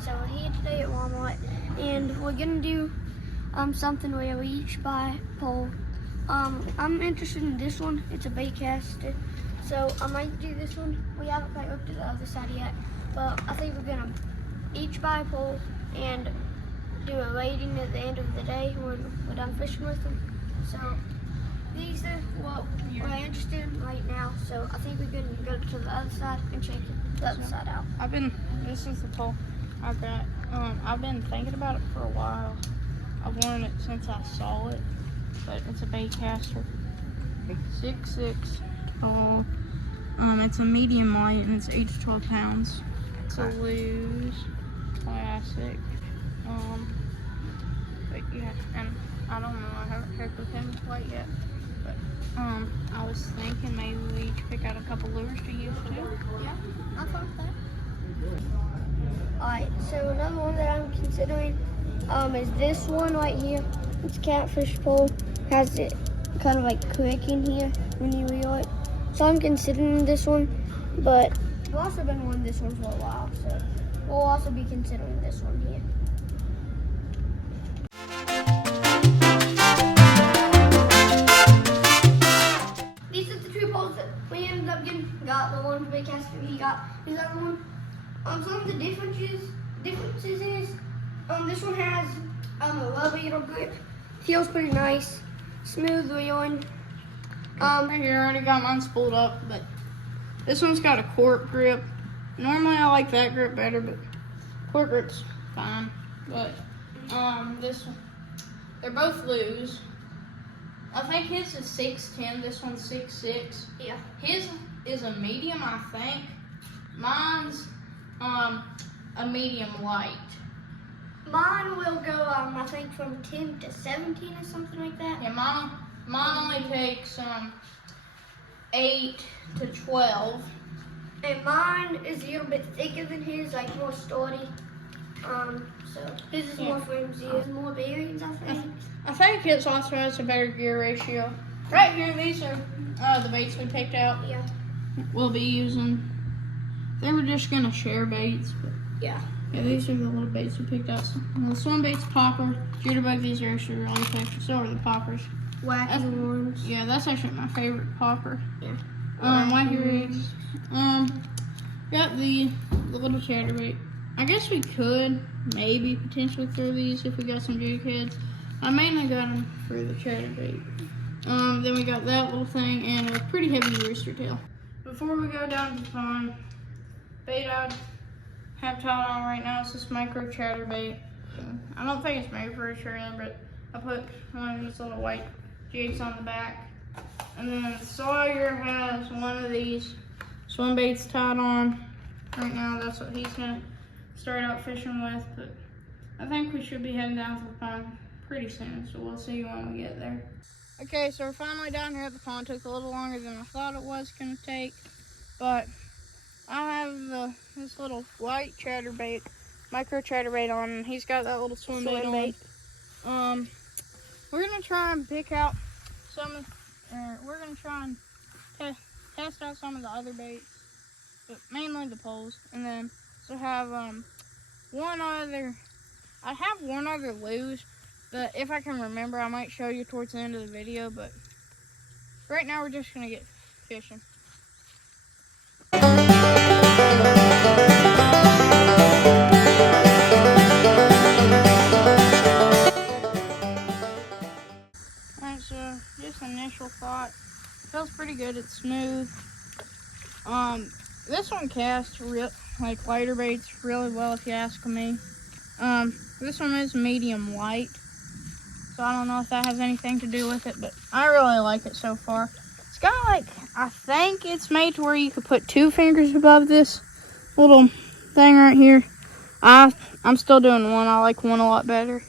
So we're here today at Walmart, and we're gonna do something where we each buy a pole. I'm interested in this one. It's a baitcaster, so I might do this one. We haven't quite looked at the other side yet, but I think we're gonna each buy a pole and do a rating at the end of the day when we're done fishing with them. So these are what we're interested in right now. So I think we're gonna go to the other side and check the other side out. This is the pole I got. I've been thinking about it for a while. I've wanted it since I saw it, but it's a baitcaster. 6'6". It's a medium light and it's 8 to 12 pounds. It's a Lew's classic. But yeah, and I don't know, I haven't checked with him quite yet. But I was thinking maybe we each pick out a couple lures to use too. Yeah, I'm fine with that. Alright, so another one that I'm considering is this one right here. It's a catfish pole. Has it kind of like clicking here when you reel it. So I'm considering this one, but I've also been wanting this one for a while, so we'll also be considering this one here. These are the two poles that we ended up getting. Got the one baitcaster, he got his other one. Some of the differences is this one has a rubber grip, feels pretty nice, smooth reeling. Right here, I already got mine spooled up, but this one's got a cork grip. Normally I like that grip better, but cork grip's fine. But this one, they're both Lew's. I think his is 6'10", this one's 6'6". Yeah. His is a medium, I think. Mine's a medium light. Mine will go, I think from 10 to 17 or something like that. Yeah, mine only takes 8 to 12. And mine is a little bit thicker than his, like more sturdy. So his is more flimsy, has more bearings, I think. I think his also has a better gear ratio. Right here, these are the baits we picked out. Yeah. We'll be using. They were just gonna share baits, but yeah, these are the little baits we picked out. The swim bait's popper, jitterbug. These are actually really tasty. So are the poppers. Wacky ones. Yeah, that's actually my favorite popper. Yeah. Wacky rigs. Got the little chatterbait. I guess we could maybe potentially throw these if we got some jig heads. I mainly got them for the chatterbait. Then we got that little thing and a pretty heavy rooster tail. Before we go down to the pond, bait I'd have tied on right now is this micro chatterbait. I don't think it's made for a trailer, but I put one of these little white jigs on the back. And then Sawyer has one of these swim baits tied on. Right now, that's what he's gonna start out fishing with, but I think we should be heading down to the pond pretty soon, so we'll see when we get there. Okay, so we're finally down here at the pond. Took a little longer than I thought it was gonna take, but I have this little white chatterbait, micro chatterbait on, and he's got that little swim bait on. We're gonna try and pick out some, we're gonna try and test out some of the other baits, but mainly the poles, and then so have I have one other Lew's, but if I can remember, I might show you towards the end of the video, but right now we're just gonna get fishing. Alright, so just initial thought. Feels pretty good, it's smooth. This one casts like lighter baits really well if you ask me. This one is medium light, so I don't know if that has anything to do with it, but I really like it so far. It's kind of like, I think it's made to where you could put 2 fingers above this little thing right here. I'm still doing one. I like one a lot better.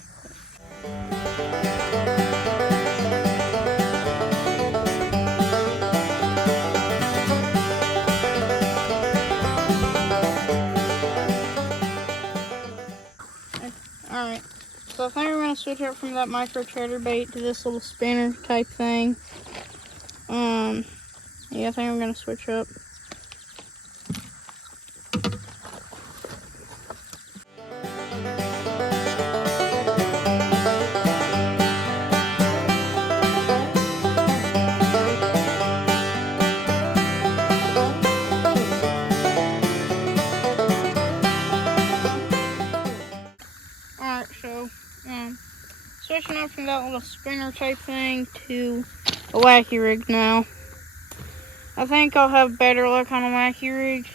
Alright, so I think we're going to switch up from that micro chatterbait to this little spinner type thing. Yeah, I think I'm going to switch up. switching up from that little spinner type thing to a wacky rig now. I think I'll have better luck on a wacky rig.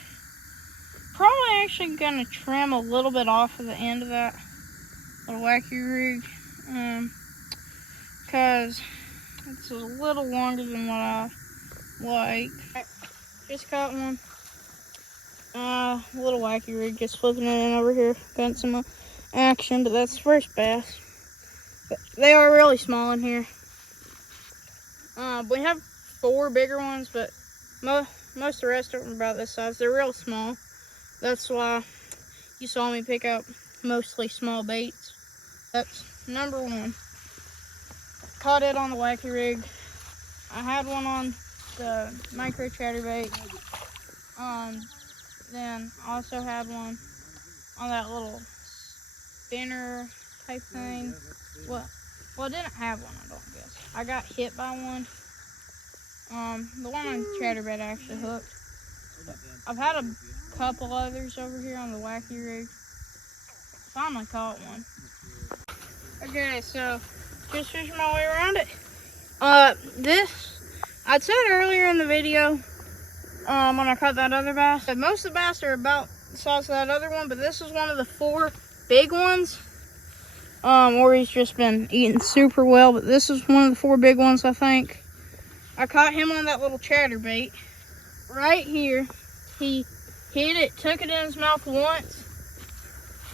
Probably actually gonna trim a little bit off of the end of that little wacky rig, because it's a little longer than what I like. Just caught one. Little wacky rig, just flipping it in over here. Got some action, but that's the first bass. But they are really small in here. We have 4 bigger ones, but most of the rest of them are about this size. They're real small. That's why you saw me pick up mostly small baits. That's number 1. Caught it on the wacky rig. I had one on the micro chatterbait. Then I also had one on that little spinner type thing. Well, I didn't have one, I don't guess. I got hit by one. The one on chatterbait actually hooked. But I've had a couple others over here on the wacky rig. Finally caught one. Okay, so just fishing my way around it. I'd said earlier in the video, when I caught that other bass, that most of the bass are about the size of that other one, but this is one of the 4 big ones. Or he's just been eating super well, but this is one of the 4 big ones, I think. I caught him on that little chatterbait right here. He hit it, took it in his mouth once,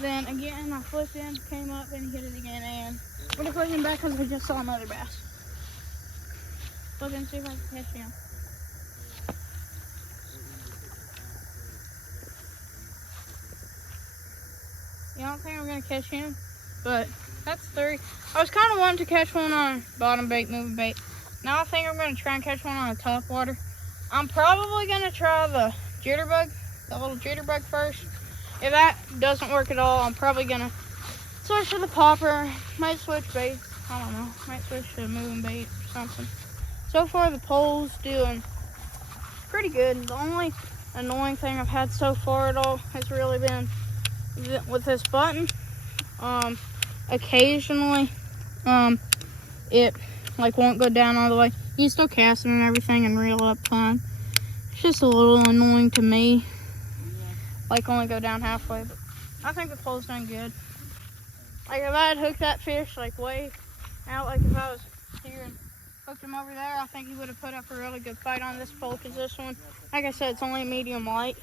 then again I flipped in, came up, and he hit it again, and I'm gonna put him back because I just saw another bass. Look and see if I can catch him. I don't think I'm gonna catch him, but that's 3. I was kind of wanting to catch one on bottom bait, moving bait. Now I think I'm gonna try and catch one on a top water. I'm probably gonna try the jitterbug, the little jitterbug first. If that doesn't work at all, I'm probably gonna switch to the popper. Might switch baits. I don't know. Might switch to a moving bait or something. So far the pole's doing pretty good. The only annoying thing I've had so far at all has really been with this button. Occasionally it like won't go down all the way. You can still cast it and everything and reel up fine. It's just a little annoying to me. Like only go down halfway, but I think the pole's done good. Like if I had hooked that fish like way out, like if I was here and hooked him over there, I think he would have put up a really good fight on this pole, because this one, like I said, it's only a medium light.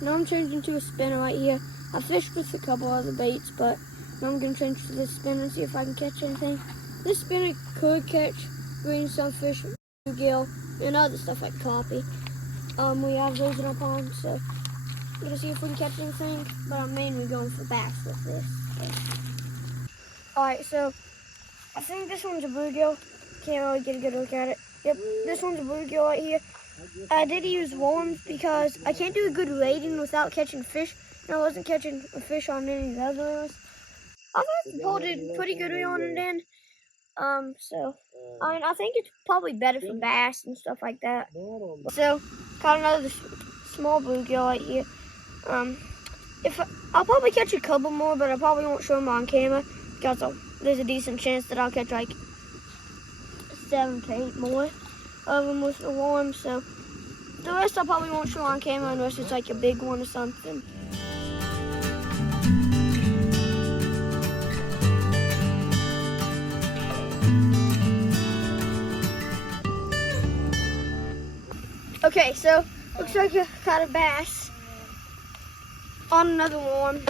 Now I'm changing to a spinner right here. I fished with a couple other baits, but now I'm going to change to this spinner and see if I can catch anything. This spinner could catch green sunfish, gill, and other stuff like coffee. We have those in our pond, so I'm going to see if we can catch anything, but I'm mainly going for bass with this. Alright, so I think this one's a bluegill. Can't really get a good look at it. Yep, this one's a bluegill right here. I did use worms because I can't do a good rating without catching fish, and I wasn't catching a fish on any of the other ones. I thought the pole did pretty good on it then. So I think it's probably better for bass and stuff like that. So caught another small bluegill right here. I'll probably catch a couple more, but I probably won't show them on camera because there's a decent chance that I'll catch like 7 to 8 more of them with the worm. So the rest I probably won't show on camera unless it's like a big one or something. Okay, so looks like I caught a bass on another worm.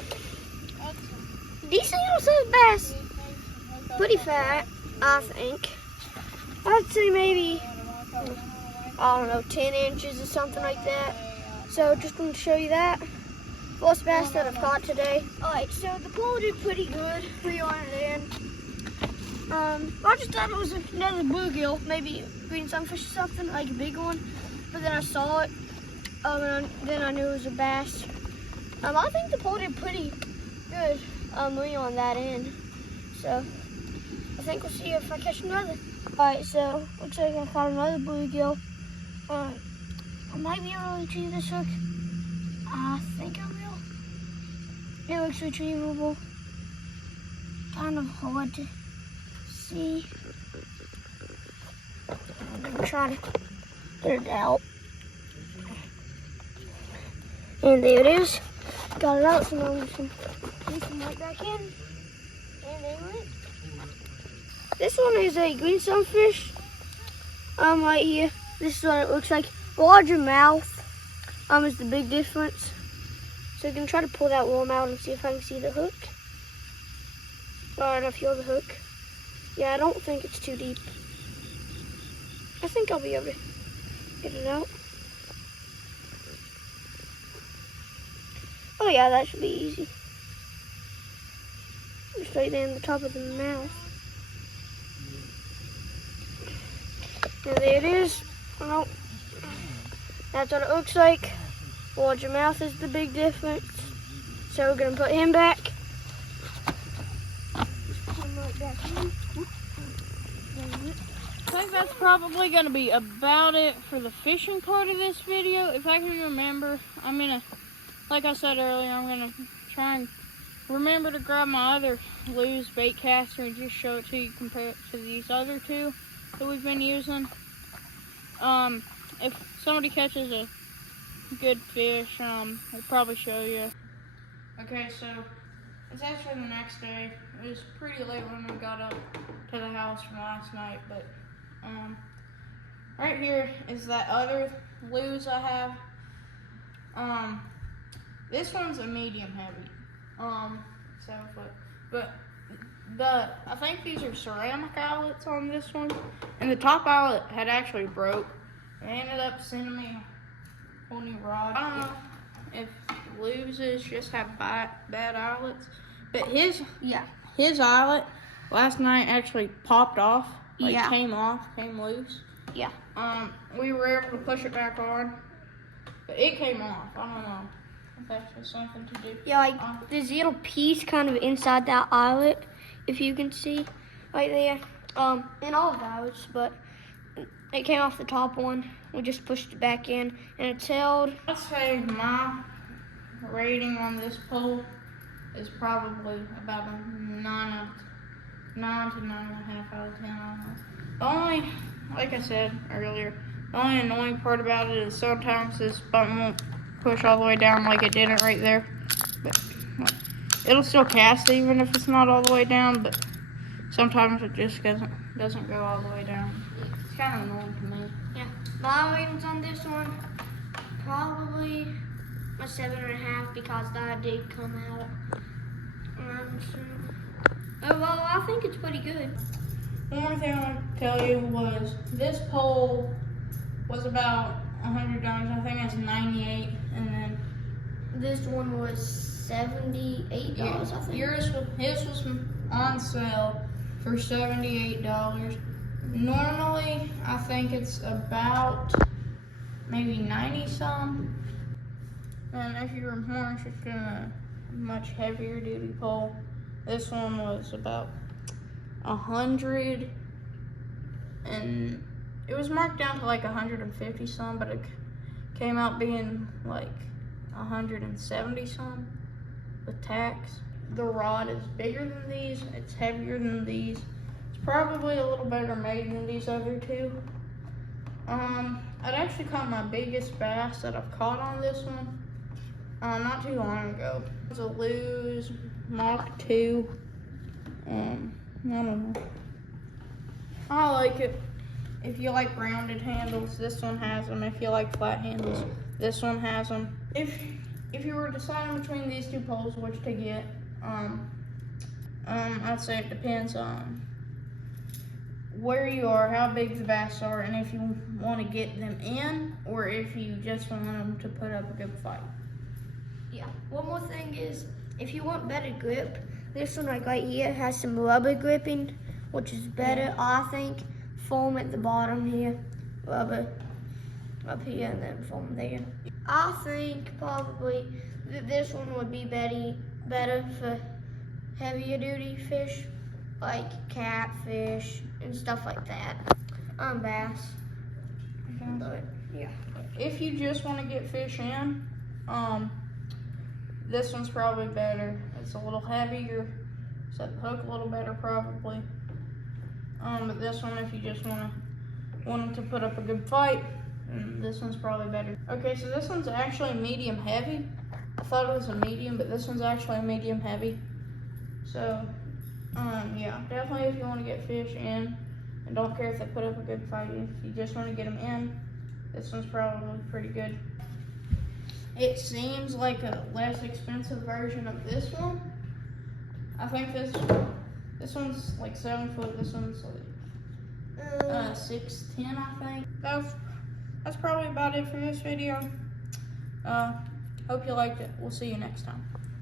Decent little size bass. Pretty fat, I think. I'd say maybe, I don't know, 10 inches or something like that. So just going to show you that. First bass that I've caught today. Alright, so the pole did pretty good. Reeling it in. I just thought it was another bluegill, maybe green sunfish or something, like a big one. But then I saw it, and then I knew it was a bass. I think the pole did pretty good reeling that in. So I think we'll see if I catch another. Alright, so looks like I caught another bluegill. I might be able to retrieve this hook. I think I will. It looks retrievable. Kind of hard to see. I'm gonna try to get it out. And there it is. Got it out, so now we can put some right back in. And they went. This one is a green sunfish. Right here. This is what it looks like. Larger mouth. Is the big difference. So I'm gonna try to pull that worm out and see if I can see the hook. Alright, I feel the hook. Yeah, I don't think it's too deep. I think I'll be able to get it out. Oh yeah, that should be easy. Just right there in the top of the mouth. And there it is. Oh, that's what it looks like. Larger mouth is the big difference. So we're gonna put him back. Put him right back in. I think that's probably going to be about it for the fishing part of this video. If I can remember, I'm going to, like I said earlier, I'm going to try and remember to grab my other Lew's Baitcaster and just show it to you, compare it to these other two that we've been using. If somebody catches a good fish, we'll probably show you. Okay, so it's actually the next day. It was pretty late when we got up to the house from last night, but right here is that other Lew's I have. This one's a medium heavy, 7 foot, but I think these are ceramic eyelets on this one, and the top eyelet had actually broke. They ended up sending me a whole new rod. I don't know if Lew's just have bad eyelets, but his eyelet last night actually popped off. Came loose. Yeah. We were able to push it back on, but it came off. I don't know if that's just something to do. Yeah, like this little piece kind of inside that eyelet, if you can see, right there. In all of the eyelets, but it came off the top one. We just pushed it back in, and it's held. I'd say my rating on this pole is probably about a 9 to 9.5 out of 10. The only, like I said earlier, the only annoying part about it is sometimes this button won't push all the way down like it didn't right there. But it'll still cast even if it's not all the way down, but sometimes it just doesn't go all the way down. It's kind of annoying to me. Yeah. My ratings on this one, probably a 7.5 because that did come out. Oh, well, I think it's pretty good. One more thing I want to tell you was this pole was about $100. I think it's 98, and then this one was $78. I think his was on sale for $78. Normally, I think it's about maybe 90 some. And if you're more interested in a much heavier duty pole, this one was about 100, and it was marked down to like 150 some, but it came out being like 170 some with tax. The rod is bigger than these, it's heavier than these. It's probably a little better made than these other two. I'd actually caught my biggest bass that I've caught on this one not too long ago. It was a Lew's Mach 2. I don't know. I like it. If you like rounded handles, this one has them. If you like flat handles, this one has them. If you were deciding between these two poles, which to get, I'd say it depends on where you are, how big the bass are, and if you want to get them in, or if you just want them to put up a good fight. Yeah. One more thing is, if you want better grip, this one right here has some rubber gripping, which is better, yeah. I think. Foam at the bottom here, rubber up here, and then foam there. I think probably this one would be better for heavier duty fish, like catfish and stuff like that. Bass. But yeah. If you just want to get fish in, this one's probably better. It's a little heavier, set the hook a little better probably. But this one, if you just want to put up a good fight, this one's probably better. Okay, so this one's actually medium heavy. I thought it was a medium, but this one's actually a medium heavy. So, yeah, definitely if you want to get fish in, and don't care if they put up a good fight, if you just want to get them in, this one's probably pretty good. It seems like a less expensive version of this one. I think this one's like 7 foot. This one's like 6'10", I think. That's probably about it for this video. Hope you liked it. We'll see you next time.